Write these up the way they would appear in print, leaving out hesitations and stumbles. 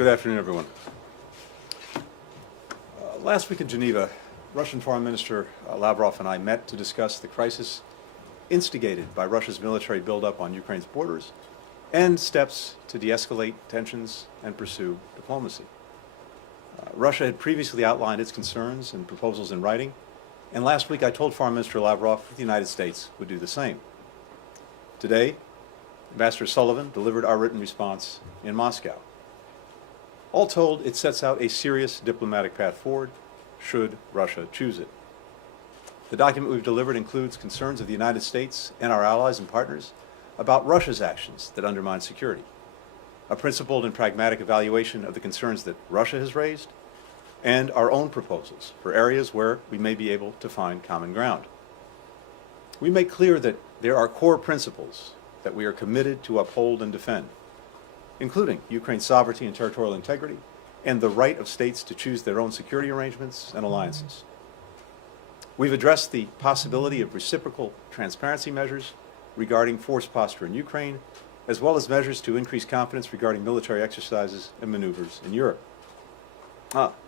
Good afternoon, everyone. Last week in Geneva, Russian Foreign Minister Lavrov and I met to discuss the crisis instigated by Russia's military buildup on Ukraine's borders and steps to de-escalate tensions and pursue diplomacy. Russia had previously outlined its concerns and proposals in writing, and last week I told Foreign Minister Lavrov that the United States would do the same. Today, Ambassador Sullivan delivered our written response in Moscow. All told, it sets out a serious diplomatic path forward, should Russia choose it. The document we've delivered includes concerns of the United States and our allies and partners about Russia's actions that undermine security, a principled and pragmatic evaluation of the concerns that Russia has raised, and our own proposals for areas where we may be able to find common ground. We make clear that there are core principles that we are committed to uphold and defend, including Ukraine's sovereignty and territorial integrity, and the right of states to choose their own security arrangements and alliances. We've addressed the possibility of reciprocal transparency measures regarding force posture in Ukraine, as well as measures to increase confidence regarding military exercises and maneuvers in Europe.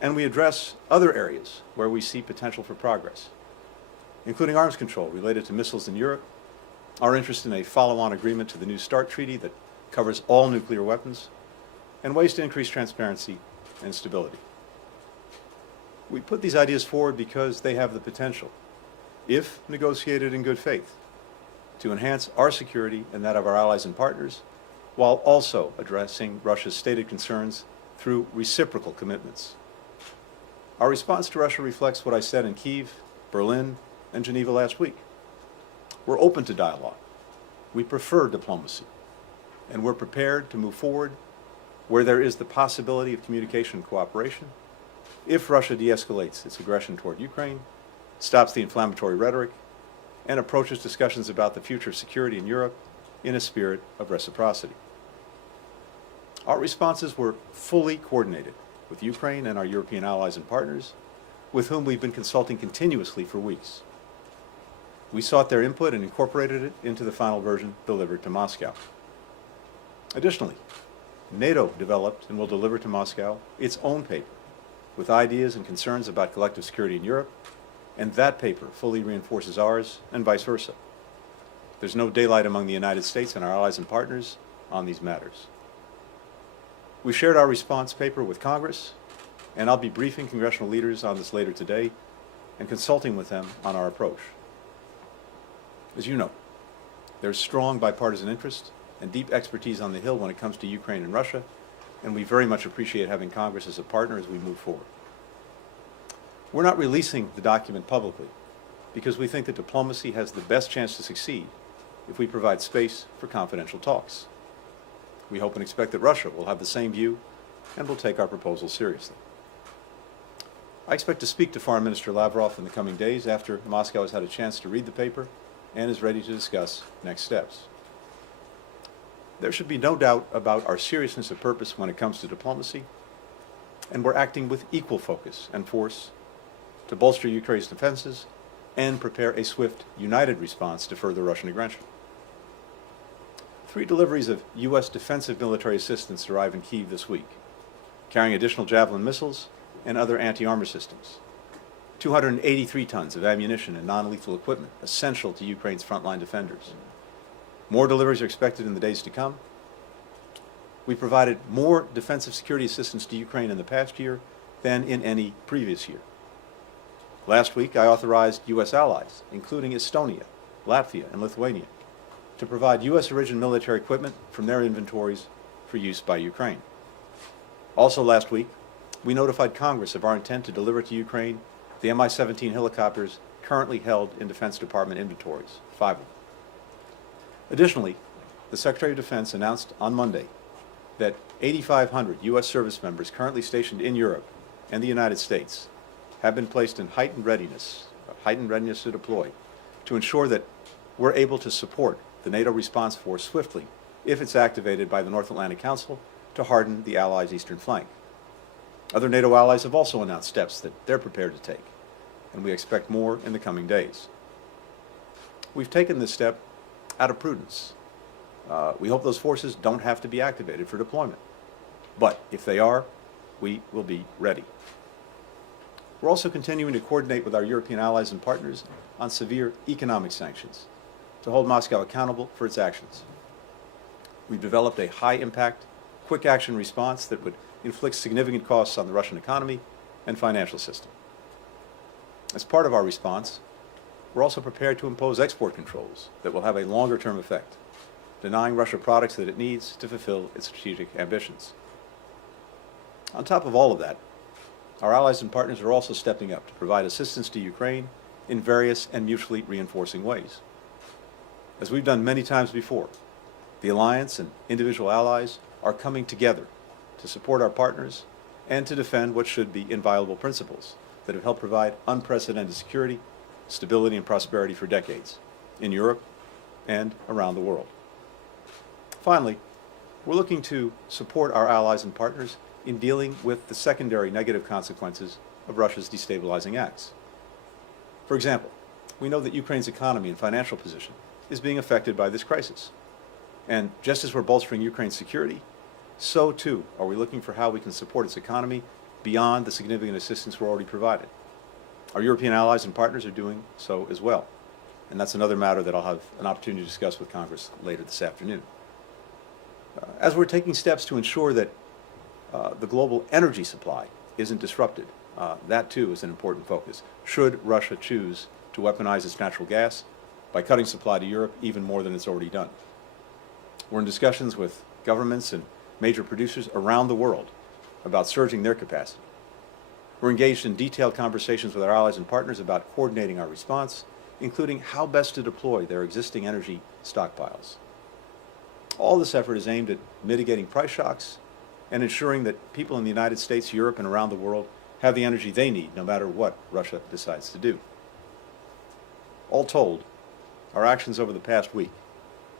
And we address other areas where we see potential for progress, including arms control related to missiles in Europe, our interest in a follow-on agreement to the New START treaty that covers all nuclear weapons, and ways to increase transparency and stability. We put these ideas forward because they have the potential, if negotiated in good faith, to enhance our security and that of our allies and partners, while also addressing Russia's stated concerns through reciprocal commitments. Our response to Russia reflects what I said in Kyiv, Berlin, and Geneva last week. We're open to dialogue. We prefer diplomacy. And we're prepared to move forward where there is the possibility of communication and cooperation if Russia de-escalates its aggression toward Ukraine, stops the inflammatory rhetoric, and approaches discussions about the future of security in Europe in a spirit of reciprocity. Our responses were fully coordinated with Ukraine and our European allies and partners, with whom we've been consulting continuously for weeks. We sought their input and incorporated it into the final version delivered to Moscow. Additionally, NATO developed and will deliver to Moscow its own paper with ideas and concerns about collective security in Europe, and that paper fully reinforces ours and vice versa. There's no daylight among the United States and our allies and partners on these matters. We shared our response paper with Congress, and I'll be briefing congressional leaders on this later today and consulting with them on our approach. As you know, there's strong bipartisan interest and deep expertise on the Hill when it comes to Ukraine and Russia, and we very much appreciate having Congress as a partner as we move forward. We're not releasing the document publicly because we think that diplomacy has the best chance to succeed if we provide space for confidential talks. We hope and expect that Russia will have the same view and will take our proposal seriously. I expect to speak to Foreign Minister Lavrov in the coming days after Moscow has had a chance to read the paper and is ready to discuss next steps. There should be no doubt about our seriousness of purpose when it comes to diplomacy, and we're acting with equal focus and force to bolster Ukraine's defenses and prepare a swift, united response to further Russian aggression. 3 deliveries of U.S. defensive military assistance arrived in Kyiv this week, carrying additional Javelin missiles and other anti-armor systems, 283 tons of ammunition and non-lethal equipment essential to Ukraine's frontline defenders. More deliveries are expected in the days to come. We provided more defensive security assistance to Ukraine in the past year than in any previous year. Last week, I authorized U.S. allies, including Estonia, Latvia, and Lithuania, to provide U.S.-origin military equipment from their inventories for use by Ukraine. Also last week, we notified Congress of our intent to deliver to Ukraine the Mi-17 helicopters currently held in Defense Department inventories, 5 of them. Additionally, the Secretary of Defense announced on Monday that 8,500 U.S. service members currently stationed in Europe and the United States have been placed in heightened readiness to deploy to ensure that we're able to support the NATO response force swiftly if it's activated by the North Atlantic Council to harden the Allies' eastern flank. Other NATO allies have also announced steps that they're prepared to take, and we expect more in the coming days. We've taken this step out of prudence. We hope those forces don't have to be activated for deployment. But if they are, we will be ready. We're also continuing to coordinate with our European allies and partners on severe economic sanctions to hold Moscow accountable for its actions. We've developed a high-impact, quick-action response that would inflict significant costs on the Russian economy and financial system. As part of our response, we're also prepared to impose export controls that will have a longer-term effect, denying Russia products that it needs to fulfill its strategic ambitions. On top of all of that, our allies and partners are also stepping up to provide assistance to Ukraine in various and mutually reinforcing ways. As we've done many times before, the alliance and individual allies are coming together to support our partners and to defend what should be inviolable principles that have helped provide unprecedented security, stability, and prosperity for decades in Europe and around the world. Finally, we're looking to support our allies and partners in dealing with the secondary negative consequences of Russia's destabilizing acts. For example, we know that Ukraine's economy and financial position is being affected by this crisis. And just as we're bolstering Ukraine's security, so too are we looking for how we can support its economy beyond the significant assistance we're already provided. Our European allies and partners are doing so as well. And that's another matter that I'll have an opportunity to discuss with Congress later this afternoon. As we're taking steps to ensure that the global energy supply isn't disrupted, that too is an important focus. Should Russia choose to weaponize its natural gas by cutting supply to Europe even more than it's already done? We're in discussions with governments and major producers around the world about surging their capacity. We're engaged in detailed conversations with our allies and partners about coordinating our response, including how best to deploy their existing energy stockpiles. All this effort is aimed at mitigating price shocks and ensuring that people in the United States, Europe, and around the world have the energy they need, no matter what Russia decides to do. All told, our actions over the past week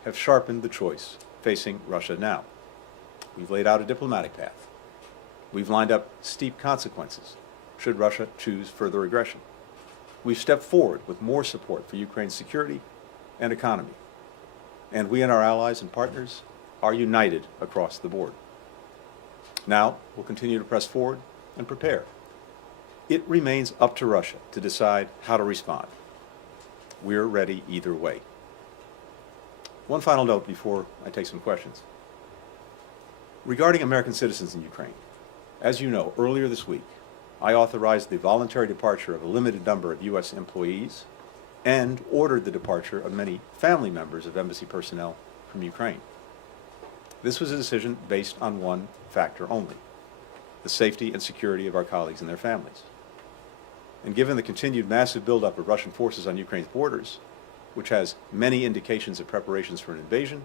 have sharpened the choice facing Russia now. We've laid out a diplomatic path. We've lined up steep consequences should Russia choose further aggression. We've stepped forward with more support for Ukraine's security and economy. And we and our allies and partners are united across the board. Now, we'll continue to press forward and prepare. It remains up to Russia to decide how to respond. We're ready either way. One final note before I take some questions. Regarding American citizens in Ukraine, as you know, earlier this week, I authorized the voluntary departure of a limited number of U.S. employees and ordered the departure of many family members of embassy personnel from Ukraine. This was a decision based on one factor only: the safety and security of our colleagues and their families. And given the continued massive buildup of Russian forces on Ukraine's borders, which has many indications of preparations for an invasion,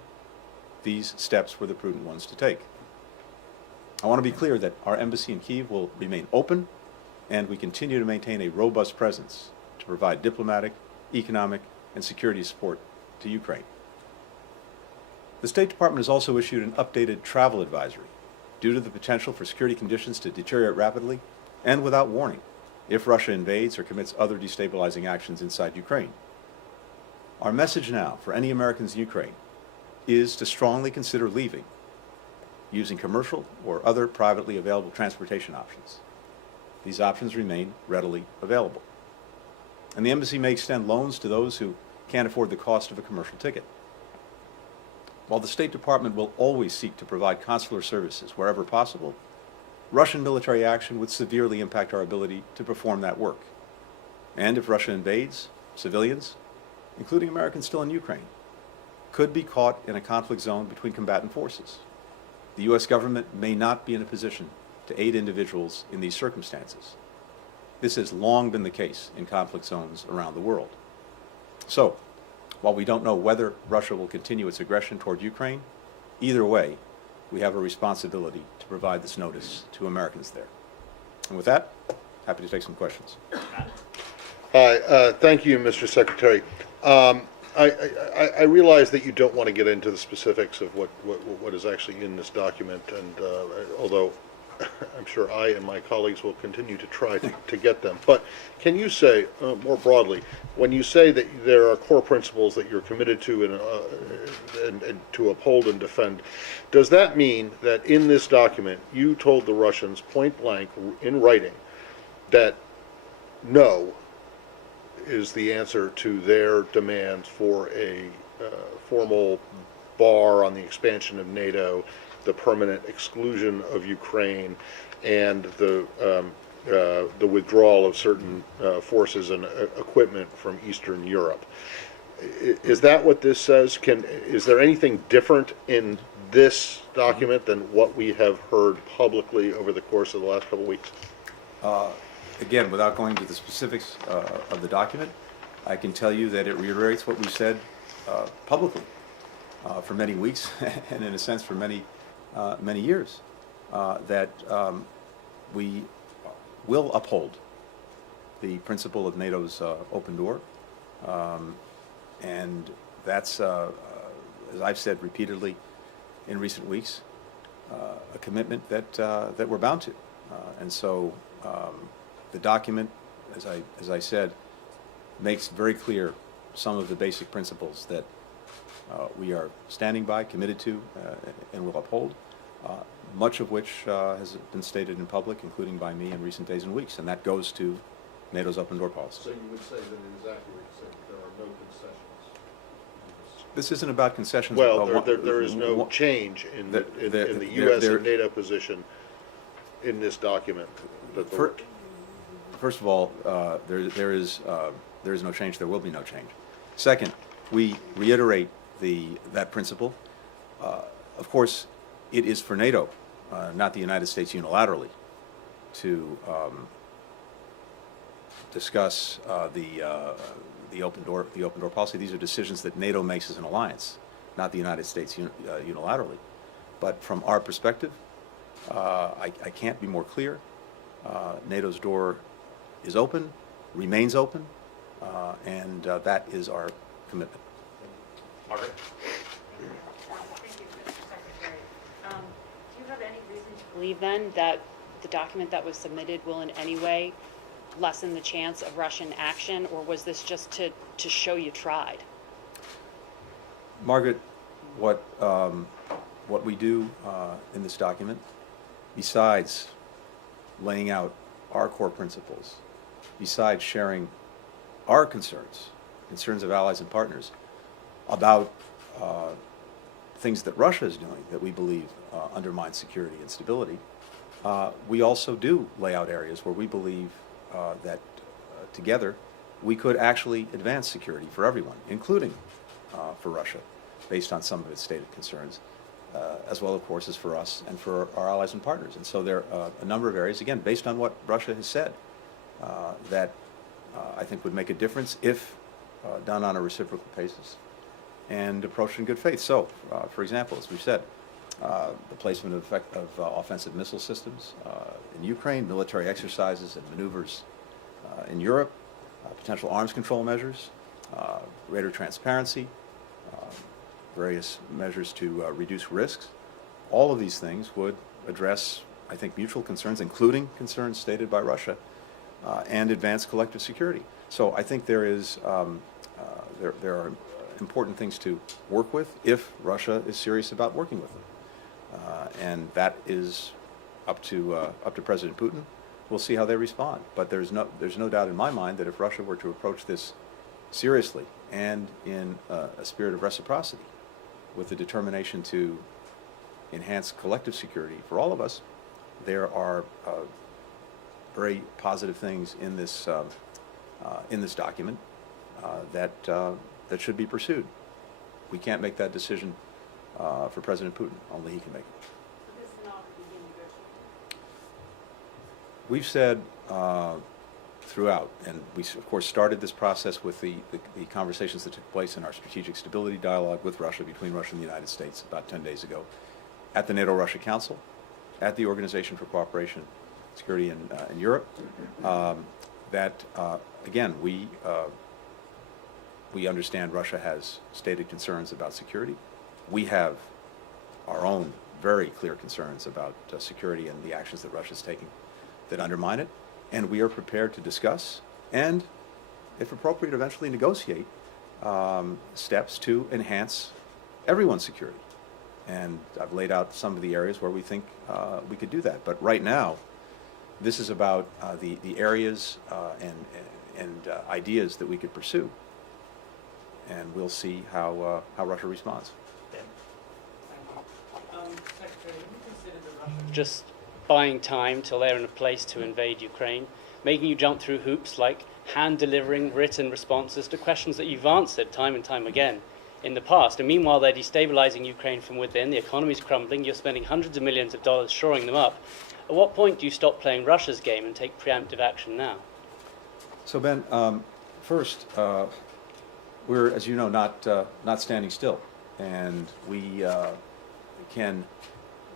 these steps were the prudent ones to take. I want to be clear that our embassy in Kyiv will remain open, and we continue to maintain a robust presence to provide diplomatic, economic, and security support to Ukraine. The State Department has also issued an updated travel advisory due to the potential for security conditions to deteriorate rapidly and without warning if Russia invades or commits other destabilizing actions inside Ukraine. Our message now for any Americans in Ukraine is to strongly consider leaving using commercial or other privately available transportation options. These options remain readily available. And the embassy may extend loans to those who can't afford the cost of a commercial ticket. While the State Department will always seek to provide consular services wherever possible, Russian military action would severely impact our ability to perform that work. And if Russia invades, civilians, including Americans still in Ukraine, could be caught in a conflict zone between combatant forces. The U.S. government may not be in a position to aid individuals in these circumstances. This has long been the case in conflict zones around the world. So, while we don't know whether Russia will continue its aggression toward Ukraine, either way, we have a responsibility to provide this notice to Americans there. And with that, happy to take some questions. Hi, thank you, Mr. Secretary. I realize that you don't want to get into the specifics of what is actually in this document, and although I'm sure I and my colleagues will continue to try to get them. But can you say, more broadly, when you say that there are core principles that you're committed to and to uphold and defend, does that mean that in this document you told the Russians point blank in writing that no is the answer to their demands for a formal bar on the expansion of NATO, the permanent exclusion of Ukraine, and the withdrawal of certain forces and equipment from Eastern Europe? Is that what this says? Is there anything different in this document than what we have heard publicly over the course of the last couple of weeks? Again, without going to the specifics of the document, I can tell you that it reiterates what we said publicly for many weeks and in a sense for many years, that we will uphold the principle of NATO's open door, and that's, as I've said repeatedly in recent weeks, a commitment that we're bound to, and so the document, as I said, makes very clear some of the basic principles that we are standing by, committed to, and will uphold, much of which has been stated in public, including by me in recent days and weeks, and that goes to NATO's open door policy. So you would say that it is accurate to say that there are no concessions? This isn't about concessions. Well, there is no change in the U.S. and NATO position in this document. First of all, there is no change. There will be no change. Second, we reiterate that principle. Of course, it is for NATO, not the United States unilaterally, to discuss the open door policy. These are decisions that NATO makes as an alliance, not the United States unilaterally. But from our perspective, I can't be more clear. NATO's door is open, remains open, and that is our commitment. Margaret? Thank you, Mr. Secretary. Do you have any reason to believe then that the document that was submitted will in any way lessen the chance of Russian action, or was this just to show you tried? Margaret, what we do in this document, besides laying out our core principles, besides sharing our concerns of allies and partners about things that Russia is doing that we believe undermine security and stability, we also do lay out areas where we believe that together we could actually advance security for everyone, including for Russia, based on some of its stated concerns, as well, of course, as for us and for our allies and partners. And so there are a number of areas, again, based on what Russia has said, that I think would make a difference if done on a reciprocal basis and approached in good faith. So, for example, as we've said, the placement of offensive missile systems in Ukraine, military exercises and maneuvers in Europe, potential arms control measures, greater transparency, various measures to reduce risks. All of these things would address, I think, mutual concerns, including concerns stated by Russia, and advance collective security. So I think there are important things to work with if Russia is serious about working with them, and that is up to President Putin. We'll see how they respond. But there's no doubt in my mind that if Russia were to approach this seriously and in a spirit of reciprocity, with the determination to enhance collective security for all of us, there are very positive things in this document that should be pursued. We can't make that decision for President Putin. Only he can make it. We've said throughout, and we of course started this process with the conversations that took place in our strategic stability dialogue with Russia, between Russia and the United States about 10 days ago, at the NATO-Russia Council, at the Organization for Cooperation and Security in Europe, that again, we understand Russia has stated concerns about security. We have our own very clear concerns about security and the actions that Russia's taking that undermine it. And we are prepared to discuss and, if appropriate, eventually negotiate steps to enhance everyone's security. And I've laid out some of the areas where we think we could do that. But right now, this is about the areas and ideas that we could pursue. And we'll see how Russia responds. Secretary, have you considered the Russians just buying time till they're in a place to invade Ukraine, making you jump through hoops like hand-delivering written responses to questions that you've answered time and time again in the past? And meanwhile, they're destabilizing Ukraine from within, the economy's crumbling, you're spending hundreds of millions of dollars shoring them up. At what point do you stop playing Russia's game and take preemptive action now? So Ben, first, we're, as you know, not standing still, and we can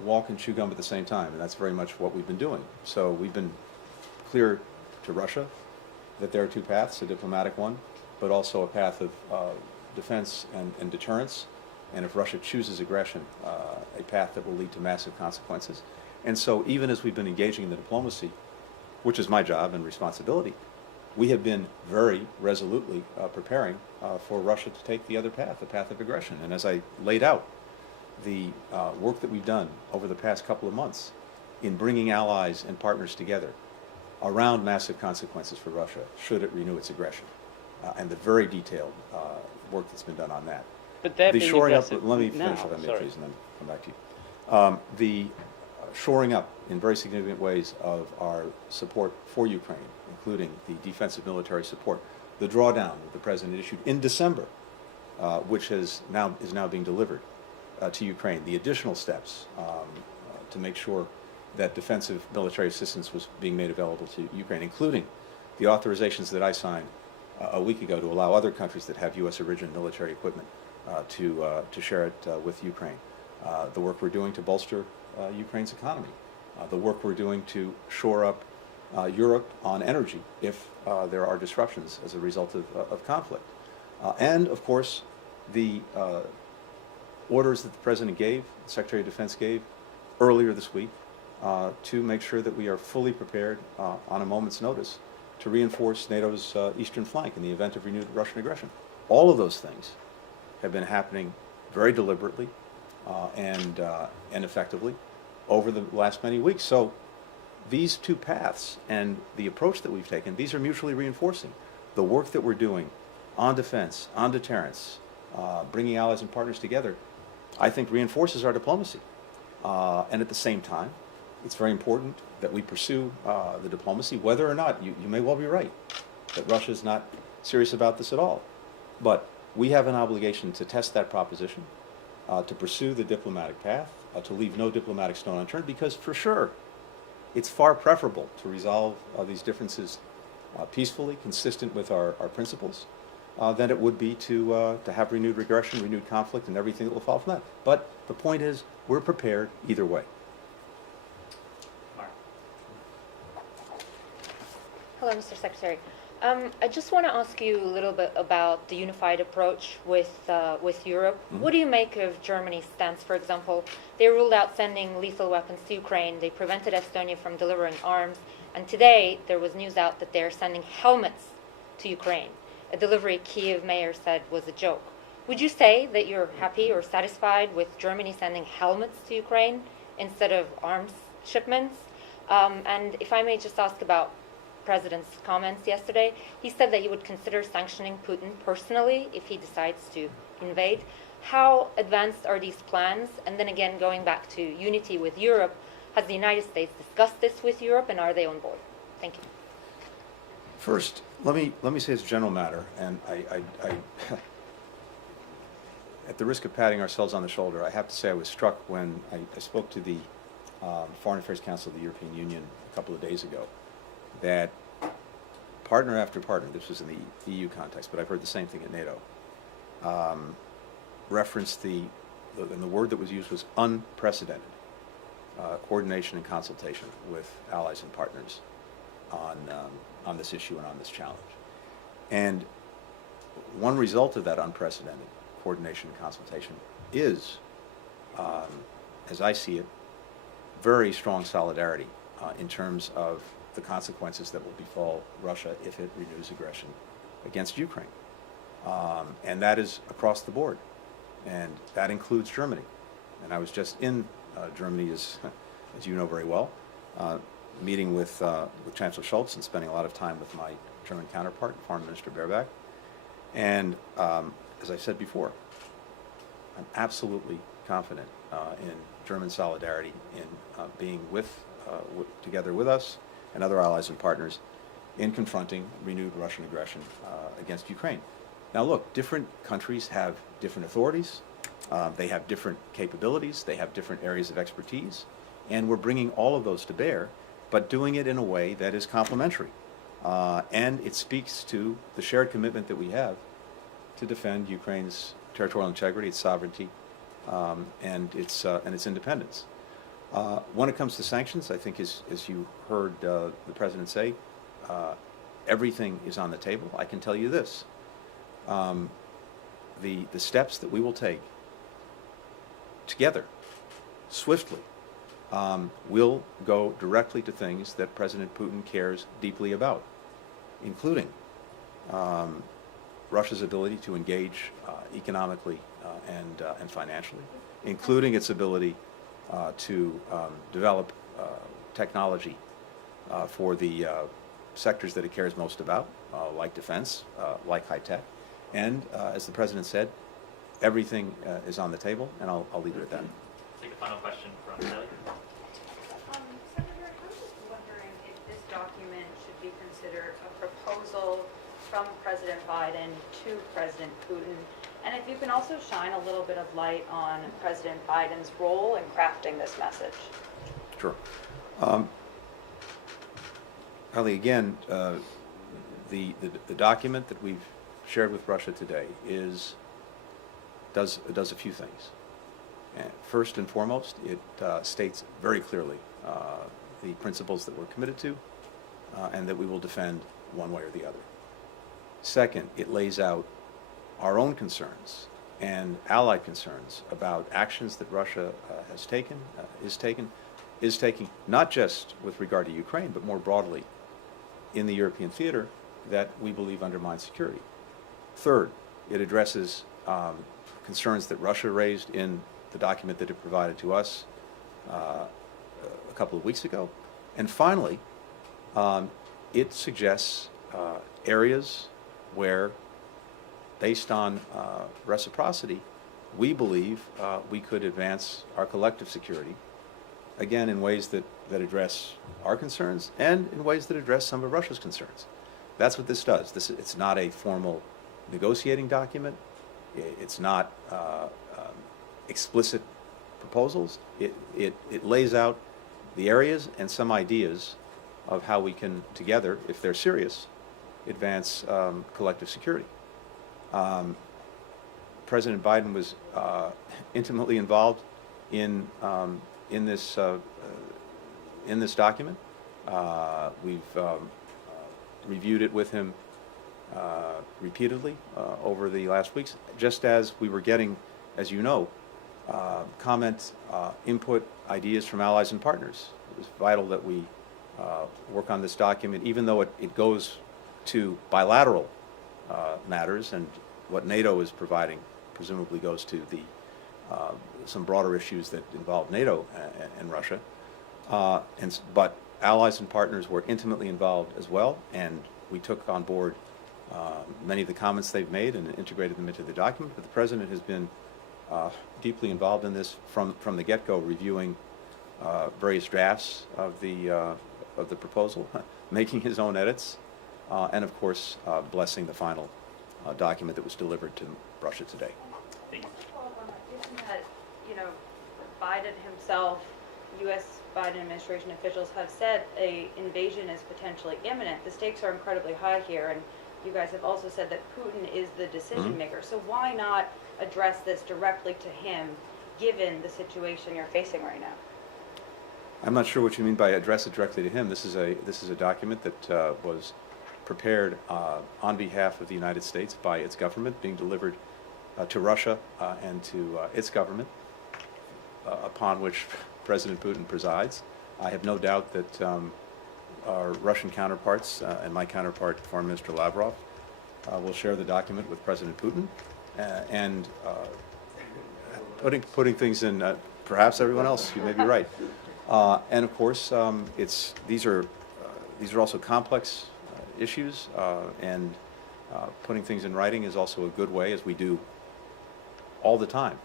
walk and chew gum at the same time, and that's very much what we've been doing. So we've been clear to Russia that there are two paths: a diplomatic one, but also a path of defense and deterrence, and if Russia chooses aggression, a path that will lead to massive consequences. And so even as we've been engaging in the diplomacy, which is my job and responsibility, we have been very resolutely preparing for Russia to take the other path, the path of aggression. And as I laid out, the work that we've done over the past couple of months in bringing allies and partners together around massive consequences for Russia should it renew its aggression, and the very detailed work that's been done on that. But they're The being shoring up, aggressive let me finish now, if I may, sorry. please, and then come back to you. The shoring up in very significant ways of our support for Ukraine, including the defensive military support, the drawdown that the President issued in December, which is now being delivered to Ukraine, the additional steps to make sure that defensive military assistance was being made available to Ukraine, including the authorizations that I signed a week ago to allow other countries that have U.S. origin military equipment to share it with Ukraine. The work we're doing to bolster Ukraine's economy, the work we're doing to shore up Europe on energy if there are disruptions as a result of conflict. And, of course, the orders that the President gave, the Secretary of Defense gave earlier this week to make sure that we are fully prepared on a moment's notice to reinforce NATO's eastern flank in the event of renewed Russian aggression. All of those things have been happening very deliberately and effectively over the last many weeks. So these two paths and the approach that we've taken, these are mutually reinforcing. The work that we're doing on defense, on deterrence, bringing allies and partners together, I think reinforces our diplomacy. And at the same time, it's very important that we pursue the diplomacy, whether or not, you may well be right, that Russia's not serious about this at all. But we have an obligation to test that proposition, to pursue the diplomatic path, to leave no diplomatic stone unturned, because for sure, it's far preferable to resolve these differences peacefully, consistent with our principles, than it would be to have renewed aggression, renewed conflict, and everything that will follow from that. But the point is, we're prepared either way. Hello, Mr. Secretary. I just want to ask you a little bit about the unified approach with Europe. Mm-hmm. What do you make of Germany's stance, for example? They ruled out sending lethal weapons to Ukraine. They prevented Estonia from delivering arms. And today, there was news out that they're sending helmets to Ukraine. A delivery Kiev mayor said was a joke. Would you say that you're happy or satisfied with Germany sending helmets to Ukraine instead of arms shipments? And if I may just ask about President's comments yesterday, he said that he would consider sanctioning Putin personally if he decides to invade. How advanced are these plans? And then again, going back to unity with Europe, has the United States discussed this with Europe, and are they on board? Thank you. First, let me say as a general matter, and I at the risk of patting ourselves on the shoulder, I have to say I was struck when I spoke to the Foreign Affairs Council of the European Union a couple of days ago, that partner after partner, this was in the EU context, but I've heard the same thing at NATO, referenced and the word that was used was unprecedented coordination and consultation with allies and partners on this issue and on this challenge. And one result of that unprecedented coordination and consultation is as I see it, very strong solidarity in terms of the consequences that will befall Russia if it renews aggression against Ukraine. And that is across the board. And that includes Germany. And I was just in Germany, as you know very well, meeting with Chancellor Scholz and spending a lot of time with my German counterpart, Foreign Minister Baerbock. And as I said before, I'm absolutely confident in German solidarity in being together with us and other allies and partners in confronting renewed Russian aggression against Ukraine. Now look, different countries have different authorities, they have different capabilities, they have different areas of expertise, and we're bringing all of those to bear, but doing it in a way that is complementary. And it speaks to the shared commitment that we have to defend Ukraine's territorial integrity, its sovereignty, and its independence. When it comes to sanctions, I think as you heard the President say, everything is on the table. I can tell you this. The steps that we will take together, swiftly, will go directly to things that President Putin cares deeply about, including Russia's ability to engage economically and financially, including its ability to develop technology for the sectors that it cares most about, like defense, like high tech. And as the President said, everything is on the table, and I'll leave it at that. Take a final question from Kelly. Senator, I was just wondering if this document should be considered a proposal from President Biden to President Putin, and if you can also shine a little bit of light on President Biden's role in crafting this message. Sure. Ali, again, the document that we've shared with Russia today does a few things. And first and foremost, it states very clearly the principles that we're committed to and that we will defend one way or the other. Second, it lays out our own concerns and allied concerns about actions that Russia has taken, is taking, not just with regard to Ukraine, but more broadly in the European theater, that we believe undermine security. Third, it addresses concerns that Russia raised in the document that it provided to us a couple of weeks ago. And finally, it suggests areas where, based on reciprocity, we believe we could advance our collective security, again, in ways that address our concerns and in ways that address some of Russia's concerns. That's what this does. It's not a formal negotiating document. It's not explicit proposals. It lays out the areas and some ideas of how we can together, if they're serious, advance collective security. President Biden was intimately involved in this document. We've reviewed it with him repeatedly over the last weeks, just as we were getting, as you know, comments, input, ideas from allies and partners. It was vital that we work on this document, even though it goes to bilateral matters, and what NATO is providing presumably goes to the some broader issues that involve NATO and Russia. But allies and partners were intimately involved as well, and we took on board many of the comments they've made and integrated them into the document. But the President has been deeply involved in this from the get-go, reviewing various drafts of the proposal, making his own edits, and of course blessing the final document that was delivered to Russia today. Thank you. Given that, Biden himself, U.S. Biden administration officials have said an invasion is potentially imminent, the stakes are incredibly high here, and you guys have also said that Putin is the decision maker. So why not address this directly to him, given the situation you're facing right now? I'm not sure what you mean by address it directly to him. This is a document that was prepared on behalf of the United States by its government, being delivered to Russia and to its government. upon which President Putin presides. I have no doubt that our Russian counterparts and my counterpart, Foreign Minister Lavrov, will share the document with President Putin and putting things in, perhaps everyone else, you may be right. And of course, these are also complex issues, and putting things in writing is also a good way, as we do all the time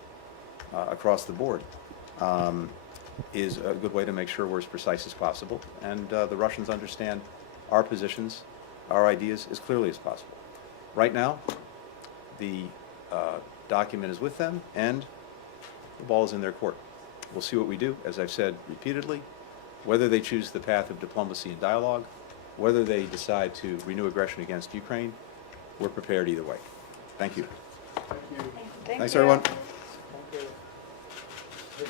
across the board, is a good way to make sure we're as precise as possible, and the Russians understand our positions, our ideas as clearly as possible. Right now, the document is with them, and the ball is in their court. We'll see what we do, as I've said repeatedly, whether they choose the path of diplomacy and dialogue, whether they decide to renew aggression against Ukraine, we're prepared either way. Thank you. Thank you. Thanks, everyone. Thank you.